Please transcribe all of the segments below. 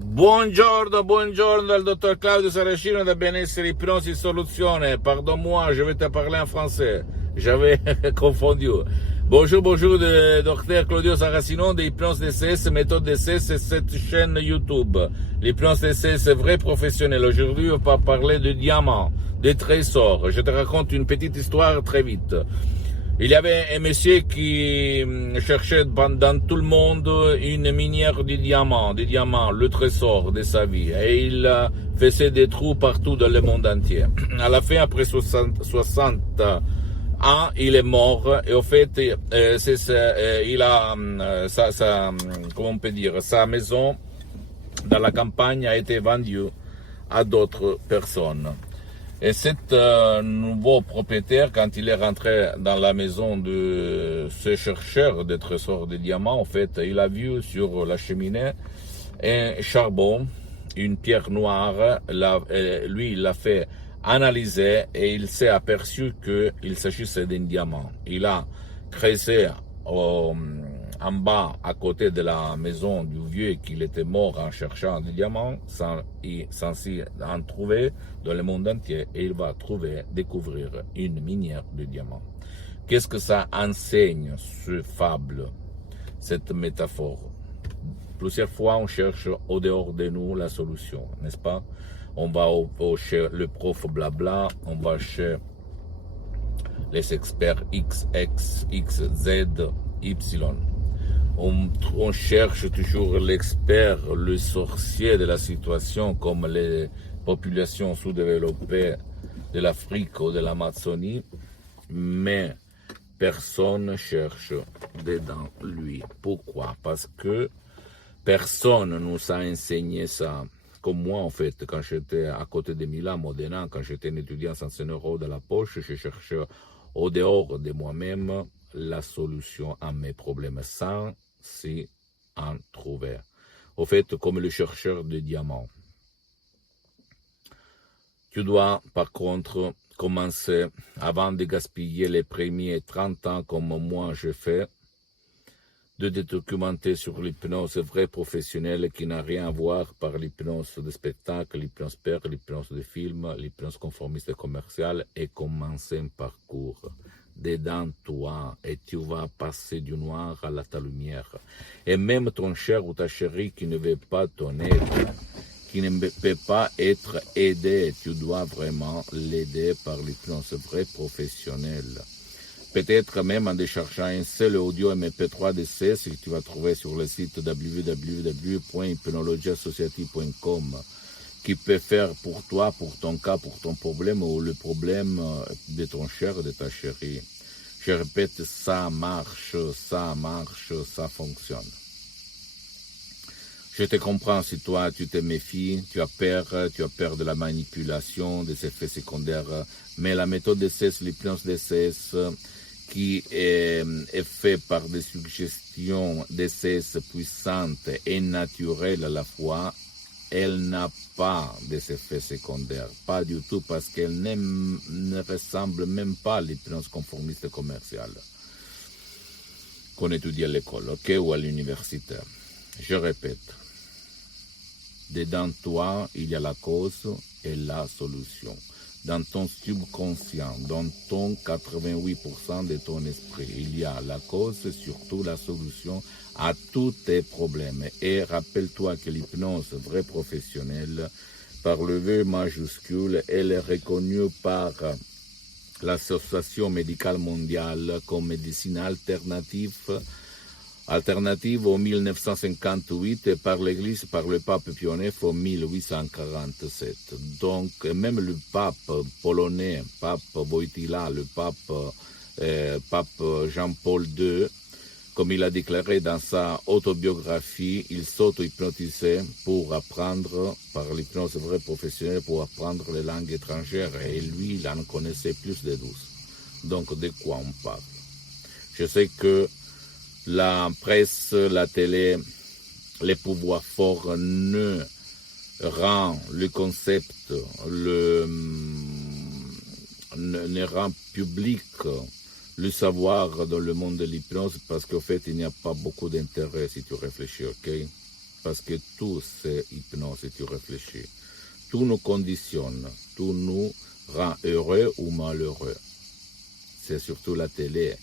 Buongiorno, buongiorno dal dottor Claudio Saracino da Benessere Ipnosi Soluzione. Pardonne-moi, je vais te parler en français. J'avais confondu. Bonjour, bonjour, docteur Claudio Saracino de Hypnose DCS, méthode DCS et cette chaîne YouTube. L'hypnose DCS est vrai professionnel. Aujourd'hui, on va parler de diamants, de trésors. Je te raconte une petite histoire très vite. Il y avait un monsieur qui cherchait dans tout le monde une minière de diamants, le trésor de sa vie. Et il faisait des trous partout dans le monde entier. À la fin, après 60 ans, il est mort. Et au fait, il a comment on peut dire, sa maison dans la campagne a été vendue à d'autres personnes. Et cet nouveau propriétaire, quand il est rentré dans la maison de ce chercheur de trésors de diamants, en fait, il a vu sur la cheminée un charbon, une pierre noire. Lui, il l'a fait analyser et il s'est aperçu qu'il s'agissait d'un diamant. Il a creusé en bas, à côté de la maison du vieux qu'il était mort en cherchant des diamants, sans s'y en trouver dans le monde entier, et il va découvrir une minière de diamants. Qu'est-ce que ça enseigne, ce fable, cette métaphore? Plusieurs fois, on cherche au dehors de nous la solution, n'est-ce pas? On va chez le prof blabla, on va chez les experts X, Z, Y. On cherche toujours l'expert, le sorcier de la situation, comme les populations sous-développées de l'Afrique ou de l'Amazonie, mais personne ne cherche dedans lui. Pourquoi? Parce que personne ne nous a enseigné ça. Comme moi, en fait, quand j'étais à côté de Milan, Modena, quand j'étais un étudiant sans 100 € de la poche, je cherchais au dehors de moi-même la solution à mes problèmes sans s'y en trouver. Au fait, comme le chercheur de diamants. Tu dois, par contre, commencer, avant de gaspiller les premiers 30 ans comme moi je fais, de te documenter sur l'hypnose vraie professionnelle qui n'a rien à voir par l'hypnose de spectacle, l'hypnose père, l'hypnose de film, l'hypnose conformiste et commerciale, et commencer un parcours dedans toi, et tu vas passer du noir à ta lumière. Et même ton cher ou ta chérie qui ne veut pas ton aide, qui ne peut pas être aidé, tu dois vraiment l'aider par l'hypnose vraie professionnelle. Peut-être même en déchargeant un seul audio MP3 DCS que tu vas trouver sur le site www.hypnologieassociative.com, qui peut faire pour toi, pour ton cas, pour ton problème ou le problème de ton cher, de ta chérie. Je répète, ça marche, ça fonctionne. Je te comprends si toi, tu te méfies, tu as peur de la manipulation, des effets secondaires, mais la méthode DCS, l'hypnose DCS, qui est faite par des suggestions DCS puissantes et naturelles à la fois, elle n'a pas des effets secondaires, pas du tout, parce qu'elle ne ressemble même pas à l'hypnose conformiste commerciale qu'on étudie à l'école, ok, ou à l'université. Je répète, dedans toi, il y a la cause et la solution. Dans ton subconscient, dans ton 88% de ton esprit, il y a la cause, surtout la solution à tous tes problèmes. Et rappelle-toi que l'hypnose vraie professionnelle, par le V majuscule, elle est reconnue par l'Association médicale mondiale comme médecine alternative en 1958 et par l'Église, par le pape Pie IX en 1847. Donc, même le pape polonais, pape Wojtyła, le pape Jean-Paul II, comme il a déclaré dans sa autobiographie, il s'auto-hypnotisait pour apprendre, par l'hypnose vraie professionnelle, pour apprendre les langues étrangères. Et lui, il en connaissait plus de 12. Donc, de quoi on parle? Je sais que la presse, la télé, les pouvoirs forts ne rend le concept, ne rend public le savoir dans le monde de l'hypnose parce qu'en fait, il n'y a pas beaucoup d'intérêt si tu réfléchis, ok? parce que tout c'est hypnose et tu réfléchis. Tout nous conditionne, tout nous rend heureux ou malheureux. C'est surtout la télé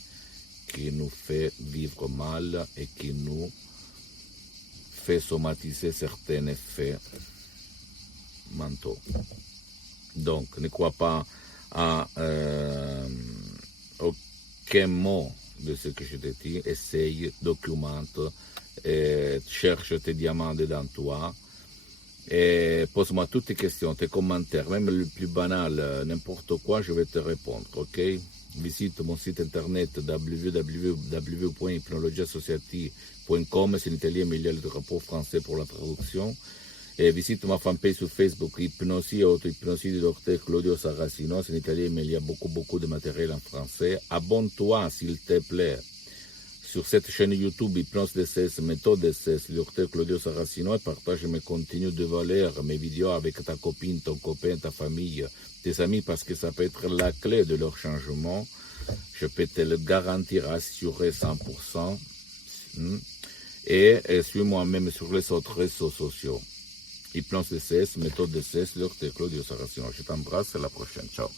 qui nous fait vivre mal et qui nous fait somatiser certains effets mentaux. Donc, ne crois pas à aucun mot de ce que je te dis. Essaye, documente, cherche tes diamants dedans toi. Et pose-moi toutes tes questions, tes commentaires, même le plus banal, n'importe quoi, je vais te répondre, ok? Visite mon site internet www.hypnologiasociety.com, c'est en italien, mais il y a le drapeau français pour la traduction. Et visite ma fanpage sur Facebook, Hypnosie et Auto-Hypnosie du docteur Claudio Saracino, c'est en italien, mais il y a beaucoup de matériel en français. Abonne-toi, s'il te plaît, sur cette chaîne YouTube, Hypnose DCS, Méthode DCS, le docteur Claudio Saracino, et partage mes contenus de valeur, mes vidéos avec ta copine, ton copain, ta famille, tes amis, parce que ça peut être la clé de leur changement. Je peux te le garantir, assurer 100%. Et suis-moi même sur les autres réseaux sociaux. Hypnose DCS, Méthode DCS, le docteur Claudio Saracino. Je t'embrasse, à la prochaine. Ciao.